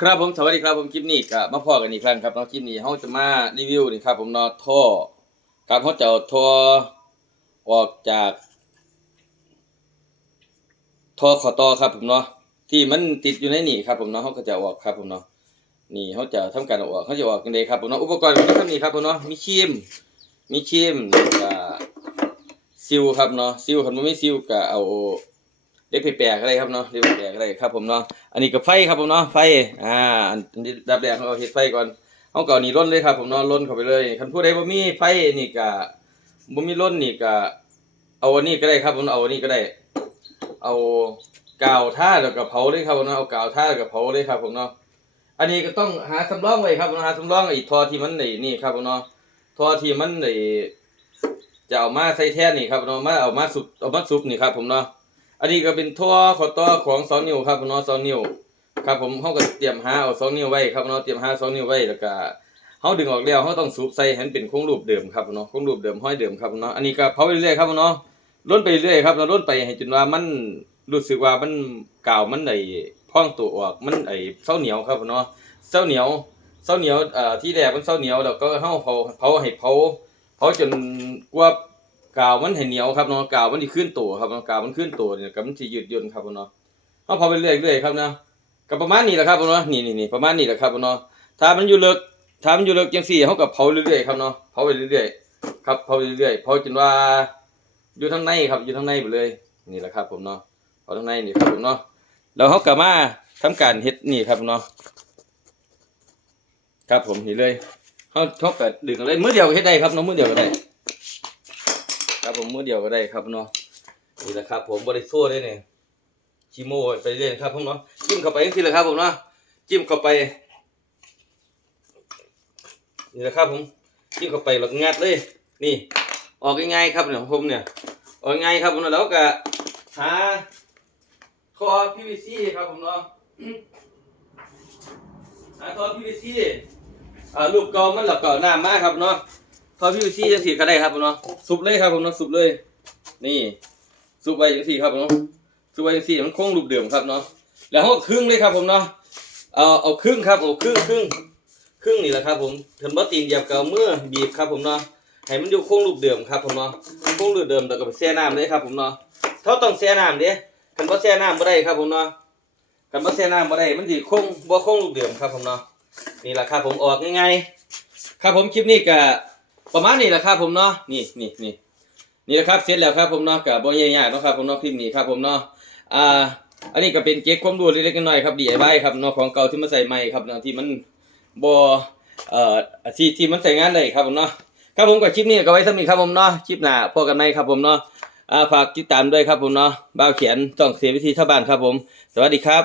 ครับผมสวัสดีครับผมคลิปนี้ก็มาพ่อกันอีกครั้งครับเนาะคลิปนี้เฮาจะมารีวิวนี่ครับผมเนาะท่อครับเฮาจะเอาท่อออกจากท่อขอต่อครับผมเนาะที่มันติดอยู่ในนี่ครับผมเนาะเฮาก็จะออกครับผมเนาะนี่เฮาจะทำการออกเฮาจะอออกจังไดครับผมเนาะอุปกรณ์มีเท่านี้ครับผมเนาะมีครีมมีครีมแล้วก็ซิลครับเนาะซิลคันบ่มีซิลก็เอา เล็กแปลกๆก็ได้ครับเนาะเล็กแปลกๆก็ได้ครับผมเนาะอันนี้กับไฟครับผมเนาะไฟอ่าอันนี้ดับแรกเขาเฮ็ดไฟก่อนเอาเก่านี่ล้นเลยครับผมเนาะล้นเข้าไปเลยคันผู้ใดบ่มีไฟนี่ก็บ่มีล้นนี่ก็เอาอันนี้ก็ได้ครับผมเอาอันนี้ก็ได้ เอากาวท่าแล้วก็เผาเลยครับผมเนาะเอากาวท่าแล้วก็เผาเลยครับผมเนาะอันนี้ก็ต้องหาสำรองไว้ครับผมหาสำรองไอ้ท่อที่มันไอ้นี่ครับผมเนาะท่อที่มันไอ้จะเอามาใส่แท่นนี่ครับเนาะมาเอามาสุบเอามาสุบนี่ครับผมเนาะ อันนี้ก็เป็นทั่วขอต่อของสองนิ้วครับเนาะสองนิ้วครับผมเขาก็เตรียมหาเอาสองนิ้วไว้ครับเนาะเตรียมหาสองนิ้วไว้แล้วก็เขาดึงออกแล้วเขาต้องสูบใส่ให้มันเป็นโครงรูปเดิมครับเนาะโครงรูปเดิมห้อยเดิมครับเนาะอันนี้ก็เผาไปเรื่อยครับเนาะล้นไปเรื่อยครับเราล้นไปให้จนว่ามันรู้สึกว่ามันกาวมันไอ้พองตัวออกมันไอ้เส้าเหนียวครับเนาะเส้าเหนียวเส้าเหนียวเอ่อที่แรกมันเส้าเหนียวแล้วก็เฮาเผาเผาให้เผาเผาจนกว่า กาวมันให้เหนียวครับเนาะกาวมันสิขึ้นตัวครับเนาะกาวมันขึ้นตัวเนี่ยก็มันสิยืดหยุ่นครับเนาะเฮาพอไปเรื่อยๆครับเนาะก็ประมาณนี้แหละครับเนาะนี่ๆๆประมาณนี้แหละครับเนาะถ้ามันอยู่เลิกถ้ามันอยู่เลิกจังซี่เฮาก็เผาเรื่อยๆครับเนาะเผาไปเรื่อยๆครับเผาไปเรื่อยๆเผาจนว่าอยู่ข้งในครับอยู่ข้งในไปเลยนี่แหละครับผมเนาะเผาข้งในนี่ครับผมเนาะแล้วเฮาก็มาทำการเฮ็ดนี่ครับเนาะครับผมนี่เลยเฮาเฮาก็ดึงเอาเลยมือเดียวก็เฮ็ดได้ครับเนาะมือเดียวก็ได้ ครับผมมือเดียวก็ได้ครับเนาะนี่แหละครับ ผมบริสุทธิ์ได้เนี่ยชิโม่ไปเรื่อยครับผมเนาะจิ้มเข้าไปทีละครับผมเนาะจิ้มเข้าไปนี่แหละครับผมจิ้มเข้าไปแล้วก็งัดเลย นี่ ออกง่ายๆครับเนี่ยของผมเนี่ยออกง่ายครับผมเนาะแล้วก็หาคอ PVC ครับผมเนาะหาคอ PVC อ่ารูปเกามันหลับก่าหน้ามาครับเนาะ พอพี่ซี่จังสีก็ได้ครับผมเนาะซุปเลยครับผมเนาะซุปเลย นี่ซุปไว้จังสีครับผมเนาะซุปไว้จังสีมันคงรูปเดิมครับเนาะแล้วเขาก็ครึ่งเลยครับผมเนาะเอาเอาครึ่งครับเอาครึ่งครึ่งครึ่งนี่แหละครับผมถึงบ่ตีนเหยียบกับมือบีบครับผมเนาะให้มันอยู่คงรูปเดิมครับผมเนาะคงรูปเดิมแล้วก็ไปแช่น้ำเลยครับผมเนาะเขาต้องแช่น้ำเด้คันบ่แช่น้ำบ่ได้ครับผมเนาะคันบ่แช่น้ำบ่ได้มันสิคงบ่คงรูปเดิมครับผมเนาะนี่แหละครับผมออกง่ายๆครับผมคลิปนี้ก็ ประมาณนี้แหละครับผมเนาะนี่นี่นี่นี่แหละครับเสร็จแล้วครับผมเนาะกับบ่ยากๆเนาะครับผมเนาะคลิปนี้ครับผมเนาะอ่าอันนี้ก็เป็นเก็บความรู้เล็กๆน้อยๆครับ DIY ครับเนาะของเก่าที่มาใส่ใหม่ครับเนาะที่มันบ่เอ่อที่ที่มันใส่งานได้ครับผมเนาะครับผมกับคลิปนี้ก็ไว้สำหรับครับผมเนาะคลิปหน้าพบกันใหม่ครับผมเนาะอ่าฝากติดตามด้วยครับผมเนาะบ่าวเขียนต้องเสียวิธีชาบ้านครับผม สวัสดีครับ